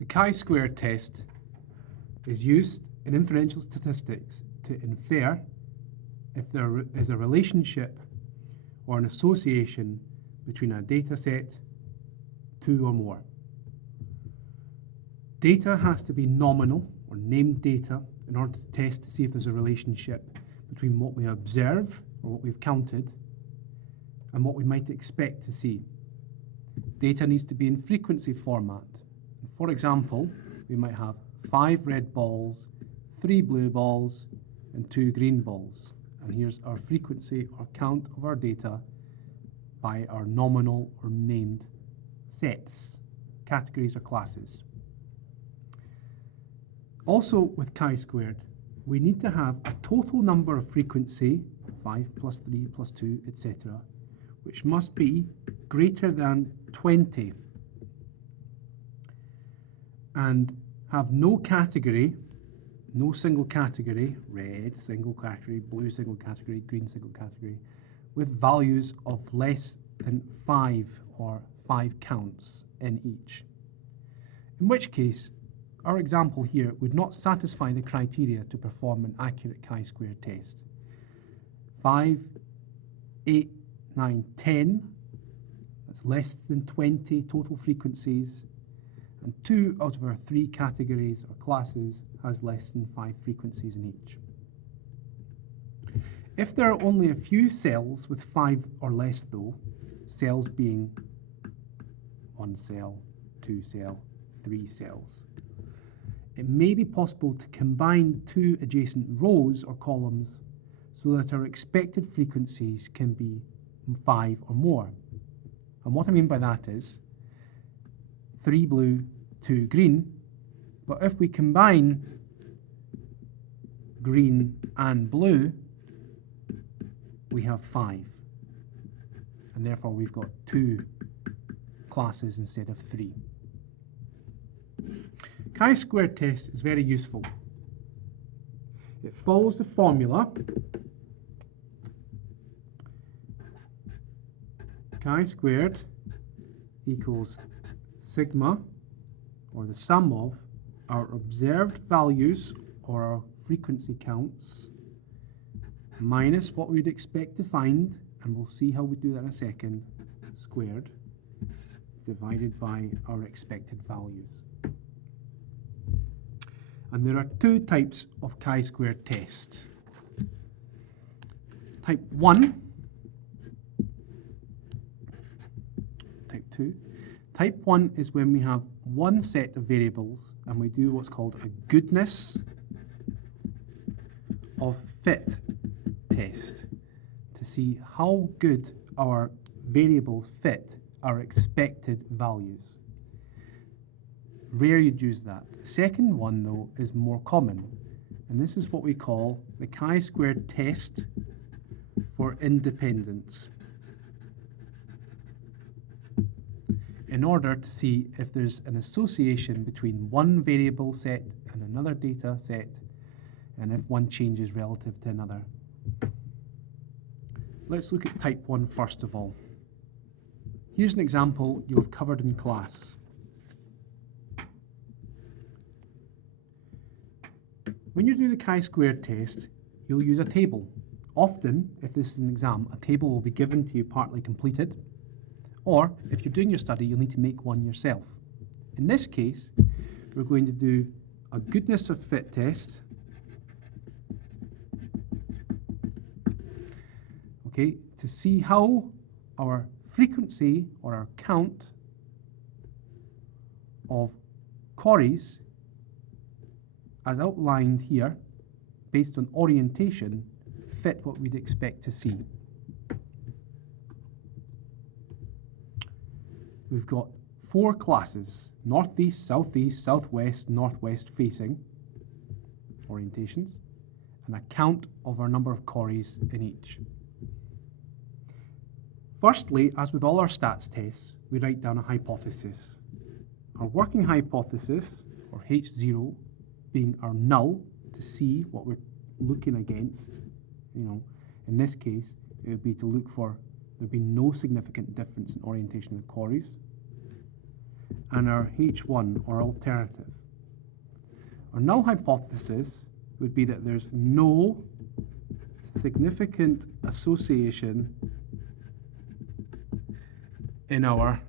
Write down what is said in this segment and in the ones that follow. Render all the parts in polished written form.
The chi-square test is used in inferential statistics to infer if there is a relationship or an association between a data set, two or more. Data has to be nominal or named data in order to test to see if there's a relationship between what we observe or what we've counted and what we might expect to see. Data needs to be in frequency format. For example, we might have 5 red balls, 3 blue balls, and 2 green balls. And here's our frequency or count of our data by our nominal or named sets, categories or classes. Also with chi-squared, we need to have a total number of frequency, 5 plus 3 plus 2, etc., which must be greater than 20 and have no category, no single category, red single category, blue single category, green single category, with values of less than 5 or 5 counts in each. In which case, our example here would not satisfy the criteria to perform an accurate chi-square test. 5, 8, 9, 10, that's less than 20 total frequencies, and 2 out of our 3 categories or classes has less than 5 frequencies in each. If there are only a few cells with 5 or less though, cells being 1 cell, 2 cell, 3 cells, it may be possible to combine 2 adjacent rows or columns so that our expected frequencies can be 5 or more. And what I mean by that is 3 blue, 2 green, but if we combine green and blue, we have 5. And therefore we've got 2 classes instead of 3. Chi-square test is very useful. It follows the formula chi-squared equals sigma, or the sum of our observed values or our frequency counts minus what we'd expect to find, and we'll see how we do that in a second, squared, divided by our expected values. And there are 2 types of chi-square test. Type 1, type 2. Type 1 is when we have one set of variables and we do what's called a goodness of fit test to see how good our variables fit our expected values. Rare you'd use that. The second one, though, is more common, and this is what we call the chi-square test for independence, in order to see if there's an association between one variable set and another data set, and if one changes relative to another. Let's look at type 1 first of all. Here's an example you'll have covered in class. When you do the chi-square test, you'll use a table. Often, if this is an exam, a table will be given to you partly completed, or if you're doing your study, you'll need to make one yourself. In this case, we're going to do a goodness of fit test, okay, to see how our frequency or our count of queries, as outlined here, based on orientation, fit what we'd expect to see. We've got 4 classes: northeast, southeast, southwest, northwest facing orientations, and a count of our number of queries in each. Firstly, as with all our stats tests, we write down a hypothesis. Our working hypothesis, or H0, being our null to see what we're looking against. In this case, it would be to look for there being no significant difference in orientation of the queries. and our H1 or alternative. Our null hypothesis would be that there's no significant association in our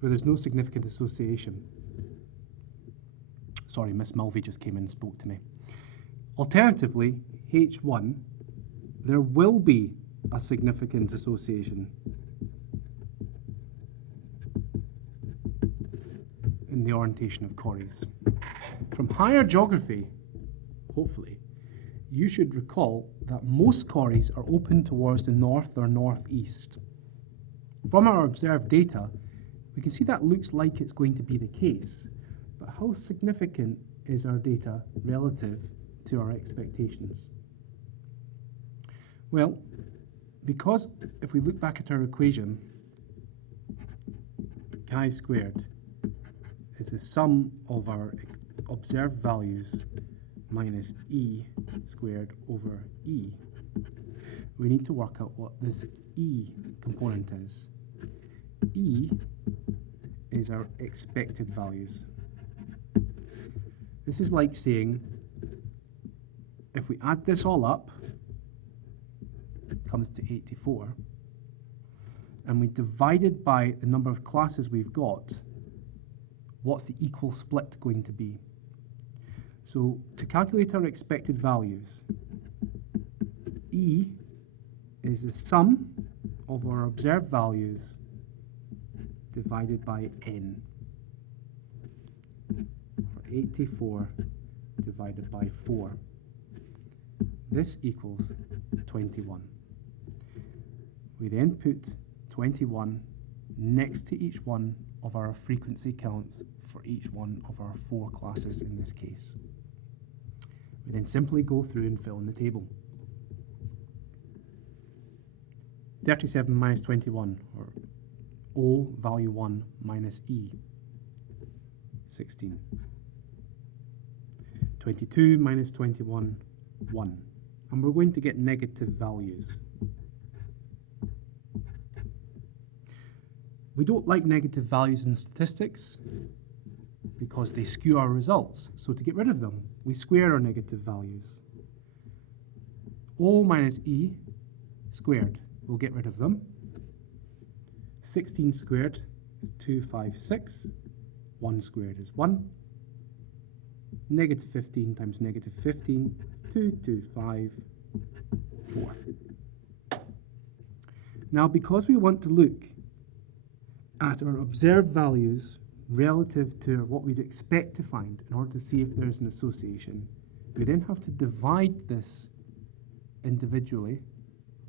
where there's no significant association. Sorry, Miss Mulvey just came in and spoke to me. Alternatively, H1, there will be a significant association in the orientation of Corys. From higher geography, hopefully, you should recall that most Corys are open towards the north or northeast. From our observed data, we can see that looks like it's going to be the case, but how significant is our data relative to our expectations? Well, because if we look back at our equation, chi-squared is the sum of our observed values minus e squared over e. We need to work out what this e component is. E is our expected values. This is like saying, if we add this all up, it comes to 84, and we divide it by the number of classes we've got, what's the equal split going to be? So to calculate our expected values, E is the sum of our observed values divided by n. For 84 divided by 4. This equals 21. We then put 21 next to each one of our frequency counts for each one of our 4 classes in this case. We then simply go through and fill in the table. 37 minus 21, or O value 1 minus E, 16. 22 minus 21, 1. And we're going to get negative values. We don't like negative values in statistics because they skew our results. So to get rid of them, we square our negative values. O minus E squared, we'll get rid of them. 16 squared is 256. 1 squared is 1. Negative 15 times negative 15 is 225, 4. Now, because we want to look at our observed values relative to what we'd expect to find in order to see if there's an association, we then have to divide this individually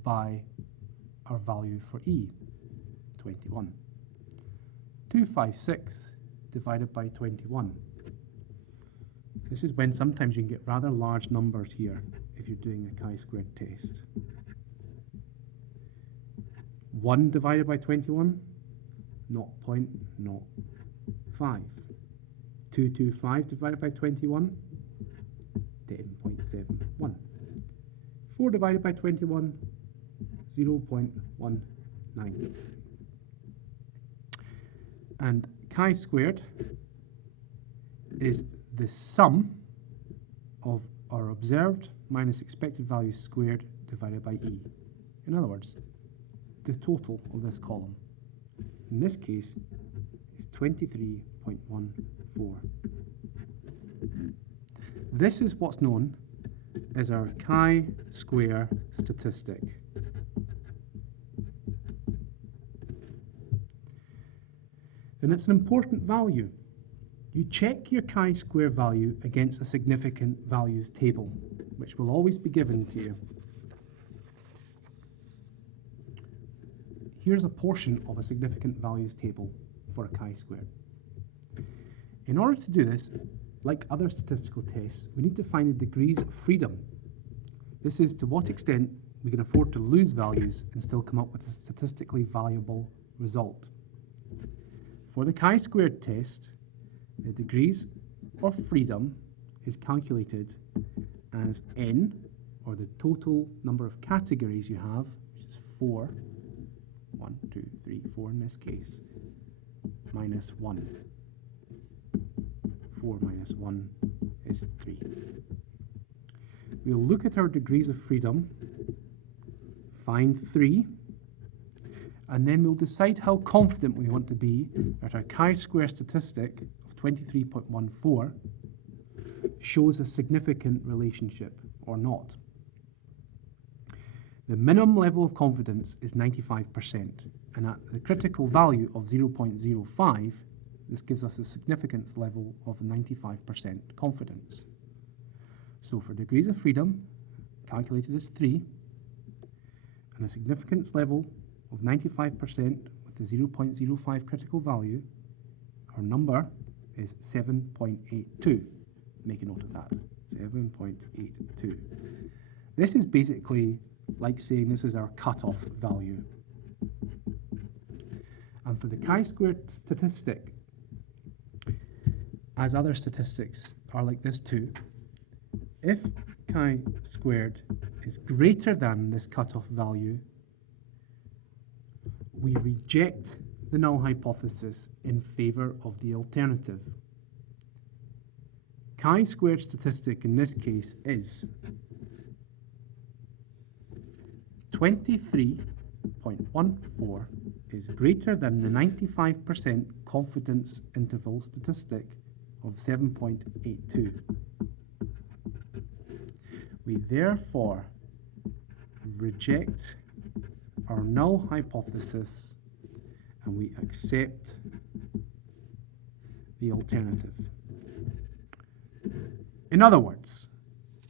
by our value for E, 21. 256 divided by 21. This is when sometimes you can get rather large numbers here if you're doing a chi-squared test. 1 divided by 21, 0.05. 225 divided by 21, 10.71. 4 divided by 21, 0.19. And chi-squared is the sum of our observed minus expected values squared divided by E. In other words, the total of this column. In this case, is 23.14. This is what's known as our chi-square statistic. And it's an important value. You check your chi-square value against a significant values table, which will always be given to you. Here's a portion of a significant values table for a chi-square. In order to do this, like other statistical tests, we need to find the degrees of freedom. This is to what extent we can afford to lose values and still come up with a statistically valuable result. For the chi-squared test, the degrees of freedom is calculated as n, or the total number of categories you have, which is 4, 1, 2, 3, 4 in this case, minus 1. 4 minus 1 is 3. We'll look at our degrees of freedom, find 3, and then we'll decide how confident we want to be that our chi-square statistic of 23.14 shows a significant relationship or not. The minimum level of confidence is 95%, and at the critical value of 0.05, this gives us a significance level of 95% confidence. So for degrees of freedom, calculated as 3, and a significance level of 95% with the 0.05 critical value, our number is 7.82. Make a note of that, 7.82. This is basically like saying this is our cutoff value. And for the chi-squared statistic, as other statistics are like this too, if chi-squared is greater than this cutoff value, we reject the null hypothesis in favor of the alternative. Chi-squared statistic in this case is 23.14 is greater than the 95% confidence interval statistic of 7.82. We therefore reject our null hypothesis and we accept the alternative. In other words,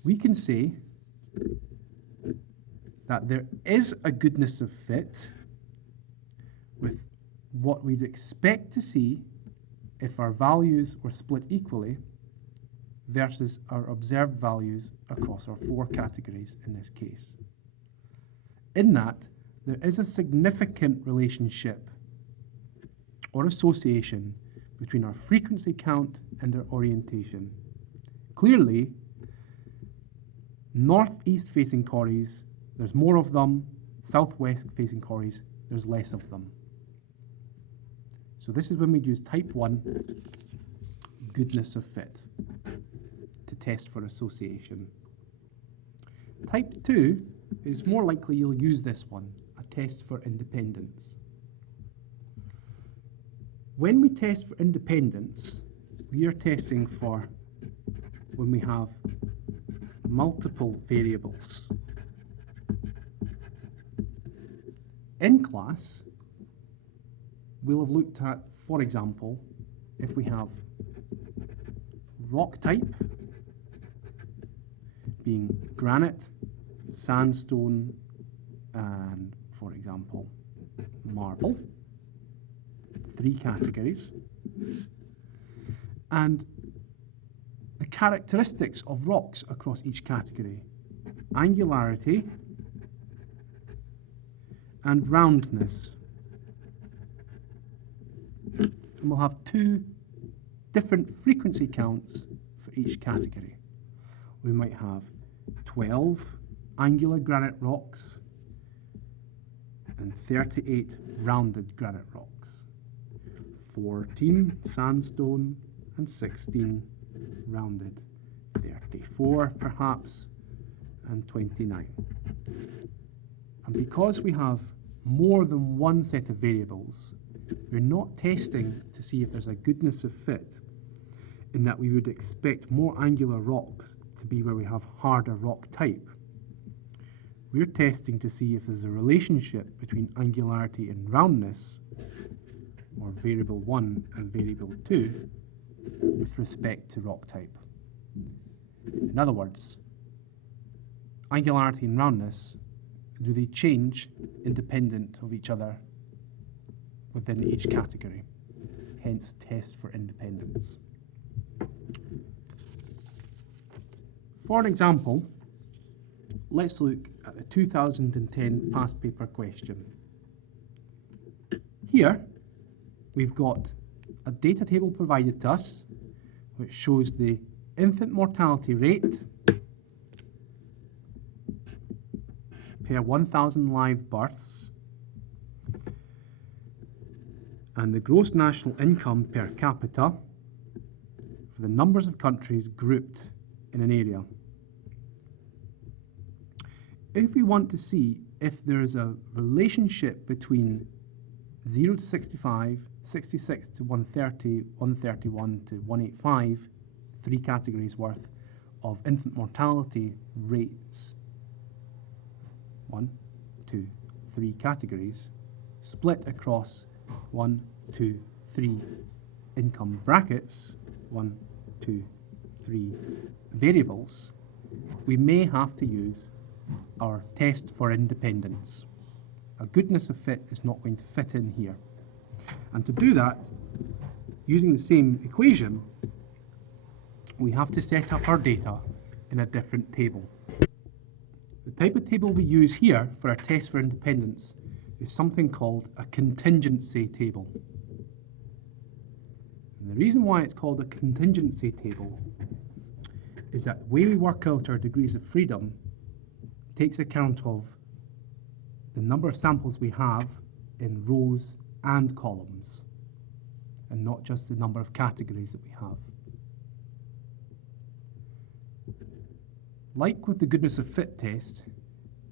we can say that there is a goodness of fit with what we'd expect to see if our values were split equally versus our observed values across our 4 categories in this case. In that, there is a significant relationship or association between our frequency count and our orientation. Clearly, northeast facing quarries, there's more of them. Southwest facing quarries, there's less of them. So this is when we'd use type 1 goodness of fit to test for association. Type 2 is more likely you'll use this one, a test for independence. When we test for independence, we are testing for when we have multiple variables. In class, we'll have looked at, for example, if we have rock type being granite, sandstone, and, for example, marble, 3 categories, and the characteristics of rocks across each category: angularity and roundness. And we'll have 2 different frequency counts for each category. We might have 12 angular granite rocks and 38 rounded granite rocks, 14 sandstone and 16 rounded, 34 perhaps, and 29. And because we have more than one set of variables, we're not testing to see if there's a goodness of fit, in that we would expect more angular rocks to be where we have harder rock type. We're testing to see if there's a relationship between angularity and roundness, or variable 1 and variable 2, with respect to rock type. In other words, angularity and roundness, do they change independent of each other within each category? Hence, test for independence. For an example, let's look at the 2010 past paper question. Here, we've got a data table provided to us which shows the infant mortality rate per 1,000 live births, and the gross national income per capita for the numbers of countries grouped in an area. If we want to see if there is a relationship between 0 to 65, 66 to 130, 131 to 185, 3 categories worth of infant mortality rates, 1, 2, 3 categories, split across 1, 2, 3 income brackets, 1, 2, 3 variables, we may have to use our test for independence. A goodness of fit is not going to fit in here. And to do that, using the same equation, we have to set up our data in a different table. The type of table we use here for our test for independence is something called a contingency table. And the reason why it's called a contingency table is that the way we work out our degrees of freedom takes account of the number of samples we have in rows and columns, and not just the number of categories that we have. Like with the goodness of fit test,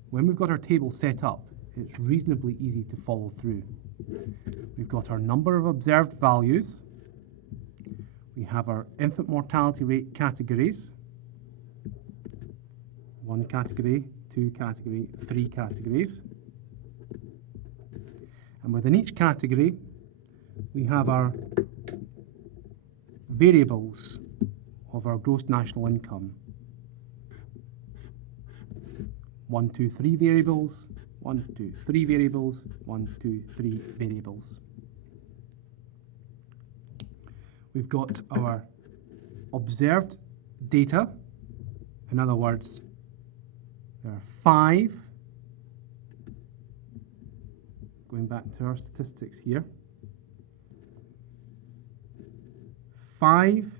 when we've got our table set up, it's reasonably easy to follow through. We've got our number of observed values, we have our infant mortality rate categories, 1 category, 2 category, 3 categories. And within each category, we have our variables of our gross national income. 1, 2, 3 variables, 1, 2, 3 variables, 1, 2, 3 variables. We've got our observed data. In other words, there are 5, going back to our statistics here, 5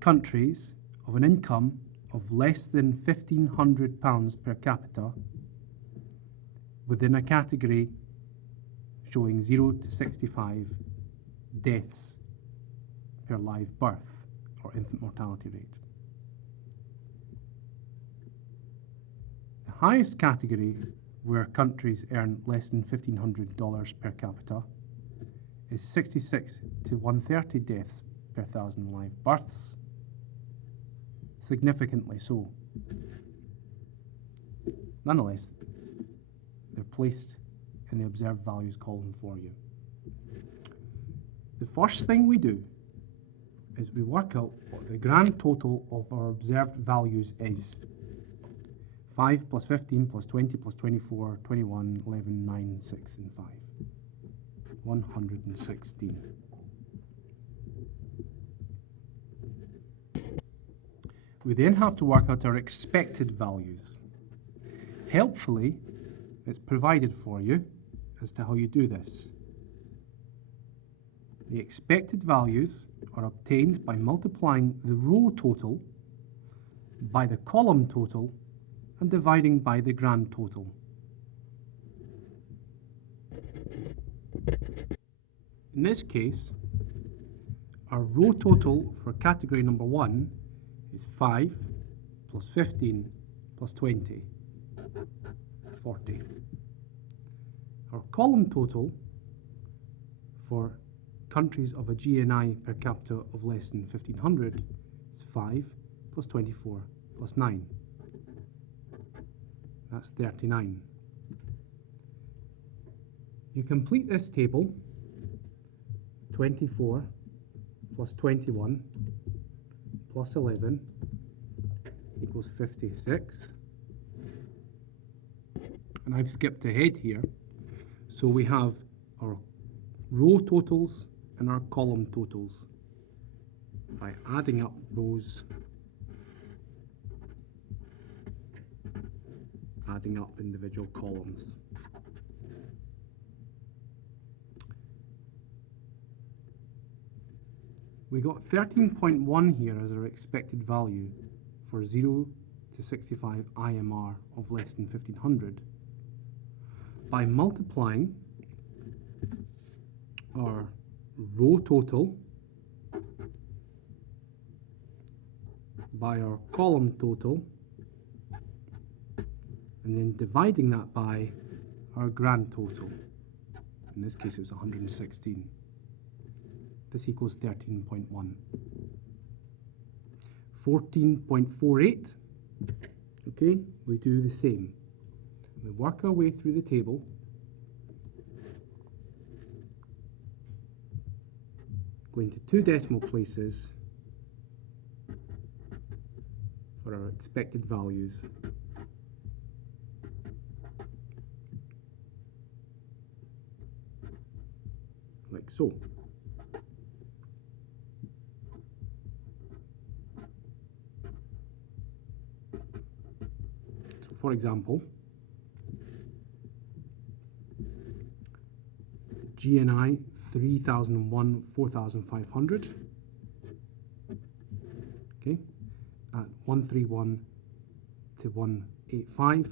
countries of an income of less than £1,500 per capita within a category showing 0 to 65 deaths per live birth, or infant mortality rate. The highest category where countries earn less than $1,500 per capita is 66 to 130 deaths per 1,000 live births, significantly so. Nonetheless, they're placed in the observed values column for you. The first thing we do is we work out what the grand total of our observed values is. 5 plus 15 plus 20 plus 24, 21, 11, 9, 6, and 5. 116. We then have to work out our expected values. Helpfully, it's provided for you as to how you do this. The expected values are obtained by multiplying the row total by the column total and dividing by the grand total. In this case, our row total for category number 1 is 5 plus 15 plus 20, 40. Our column total for countries of a GNI per capita of less than 1,500 is 5 plus 24 plus 9. That's 39. You complete this table, 24 plus 21 plus 11 equals 56. And I've skipped ahead here. So we have our row totals and our column totals by adding up rows, adding up individual columns. We got 13.1 here as our expected value for 0 to 65 IMR of less than 1,500 by multiplying our row total by our column total, and then dividing that by our grand total. In this case, it was 116. This equals 13.1. 14.48. Okay, we do the same. We work our way through the table. Go into 2 decimal places for our expected values. Like so. So for example, GNI 3001 4500, okay, at 131 to 185,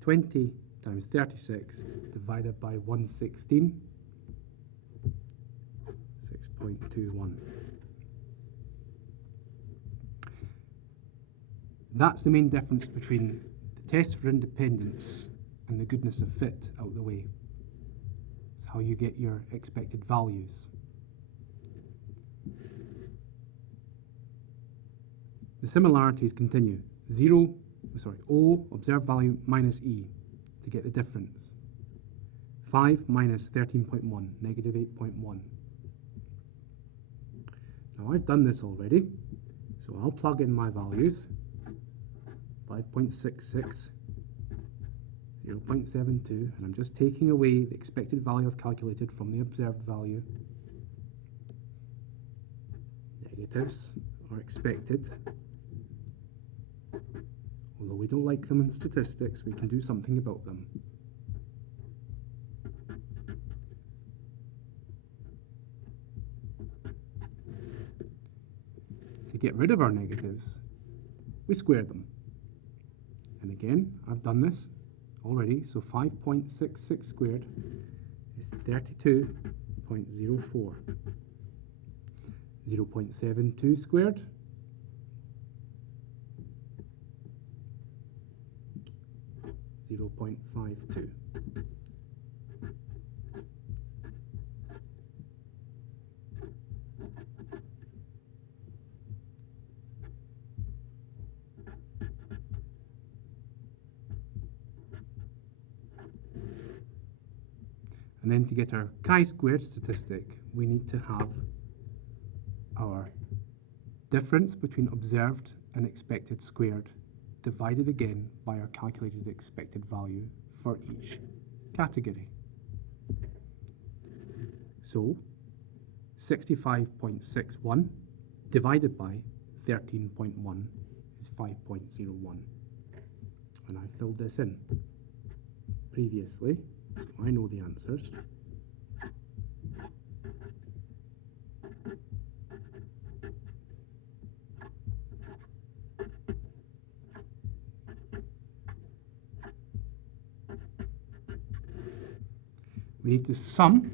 20 times 36 divided by 116, 6.21. That's the main difference between the test for independence and the goodness of fit out the way. It's how you get your expected values. The similarities continue. O, observed value, minus E, to get the difference. 5 minus 13.1, negative 8.1. Now I've done this already, so I'll plug in my values. 5.66, 0.72, and I'm just taking away the expected value I've calculated from the observed value. Negatives are expected. Although we don't like them in statistics, we can do something about them. To get rid of our negatives, we square them. And again, I've done this already, so 5.66 squared is 32.04. 0.72 squared, .52. And then to get our chi-squared statistic, we need to have our difference between observed and expected squared divided again by our calculated expected value for each category. So 65.61 divided by 13.1 is 5.01. And I filled this in previously, so I know the answers. We need to sum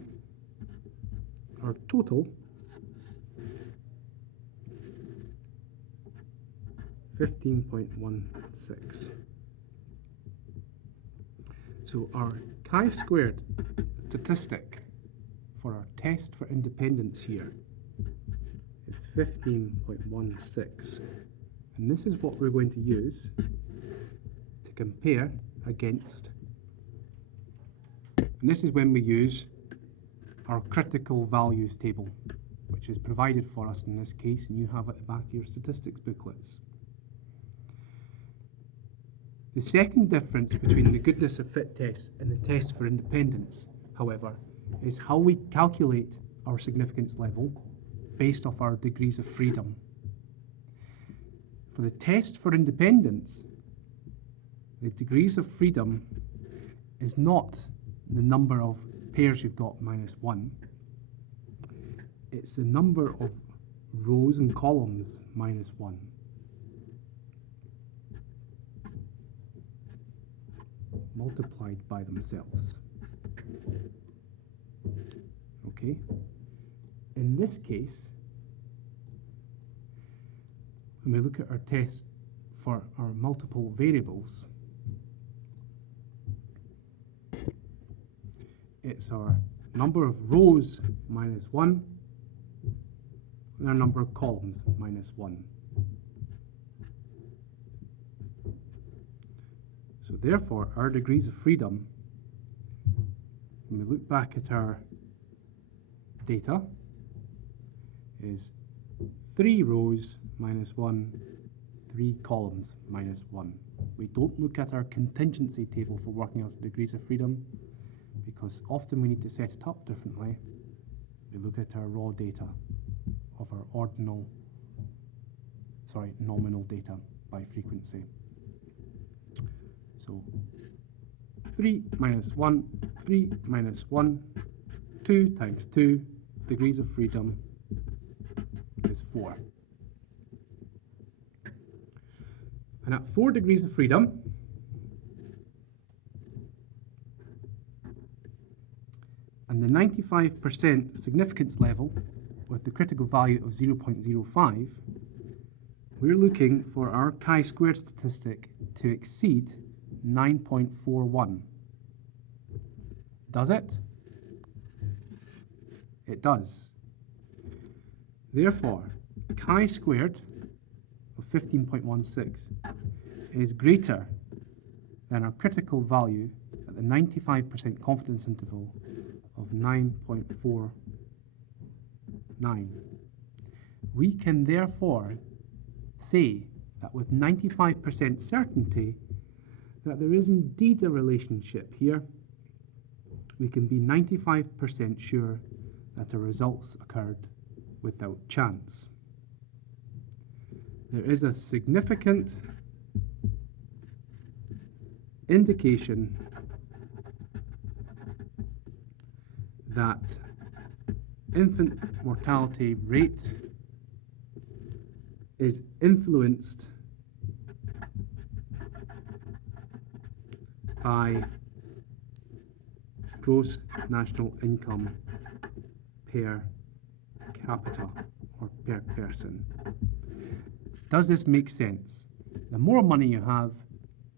our total 15.16. So our chi-squared statistic for our test for independence here is 15.16. And this is what we're going to use to compare against. And this is when we use our critical values table, which is provided for us in this case, and you have at the back of your statistics booklets. The second difference between the goodness of fit test and the test for independence, however, is how we calculate our significance level based off our degrees of freedom. For the test for independence, the degrees of freedom is not the number of pairs you've got minus 1. It's the number of rows and columns minus 1. Multiplied by themselves. Okay. In this case, when we look at our test for our multiple variables, it's our number of rows minus 1 and our number of columns minus 1. So therefore, our degrees of freedom, when we look back at our data, is 3 rows minus 1, 3 columns minus 1. We don't look at our contingency table for working out the degrees of freedom, because often we need to set it up differently. We look at our raw data of our nominal data by frequency. So 3 minus 1, 3 minus 1, 2 times 2, degrees of freedom is 4. And at 4 degrees of freedom, and the 95% significance level with the critical value of 0.05, we're looking for our chi-squared statistic to exceed 9.41. Does it? It does. Therefore, chi-squared of 15.16 is greater than our critical value at the 95% confidence interval of 9.49. We can therefore say that with 95% certainty that there is indeed a relationship here. We can be 95% sure that the results occurred without chance. There is a significant indication that infant mortality rate is influenced by gross national income per capita or per person. Does this make sense? The more money you have,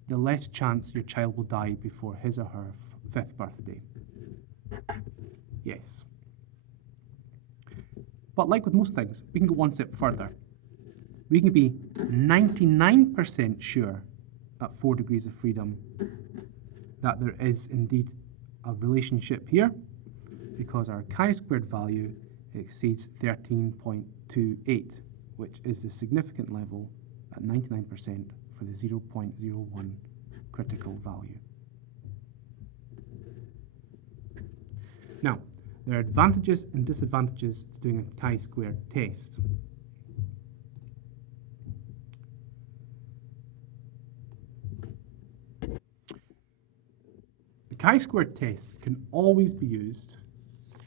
the less chance your child will die before his or her 5th birthday. Yes. But like with most things, we can go one step further. We can be 99% sure at 4 degrees of freedom that there is indeed a relationship here, because our chi-squared value exceeds 13.28, which is the significant level at 99% for the 0.01 critical value. Now, there are advantages and disadvantages to doing a chi-squared test. The chi-squared test can always be used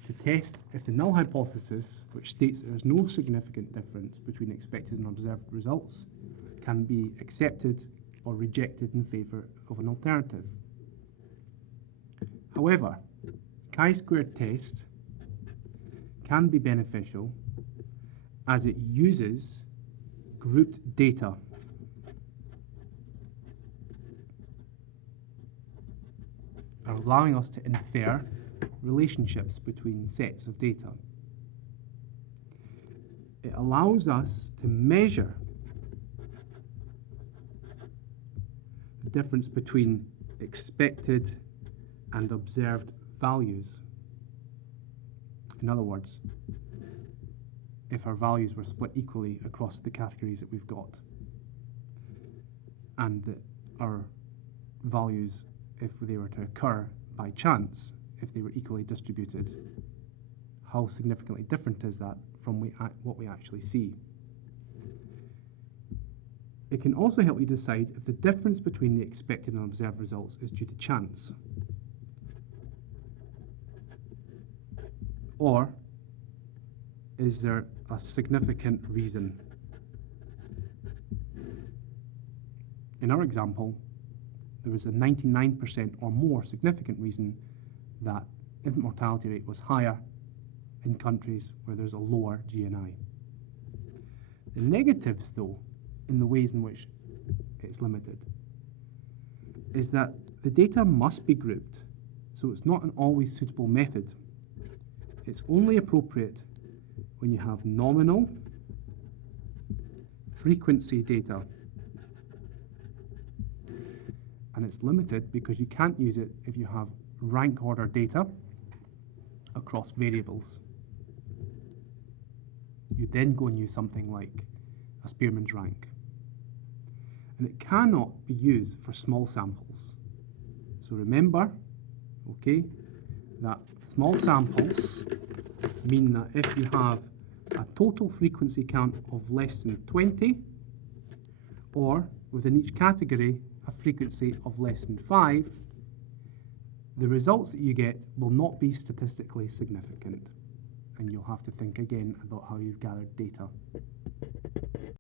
to test if the null hypothesis, which states there is no significant difference between expected and observed results, can be accepted or rejected in favour of an alternative. However, chi-squared test can be beneficial as it uses grouped data. Allowing us to infer relationships between sets of data. It allows us to measure the difference between expected and observed values. In other words, if our values were split equally across the categories that we've got, and that our values, if they were to occur by chance, if they were equally distributed, how significantly different is that from what we actually see? It can also help you decide if the difference between the expected and observed results is due to chance, or is there a significant reason? In our example, there was a 99% or more significant reason that infant mortality rate was higher in countries where there's a lower GNI. The negatives, though, in the ways in which it's limited, is that the data must be grouped, so it's not an always suitable method. It's only appropriate when you have nominal frequency data. And it's limited because you can't use it if you have rank order data across variables. You then go and use something like a Spearman's rank. And it cannot be used for small samples. So remember, okay, that small samples mean that if you have a total frequency count of less than 20, or within each category, a frequency of less than 5, the results that you get will not be statistically significant. And you'll have to think again about how you've gathered data.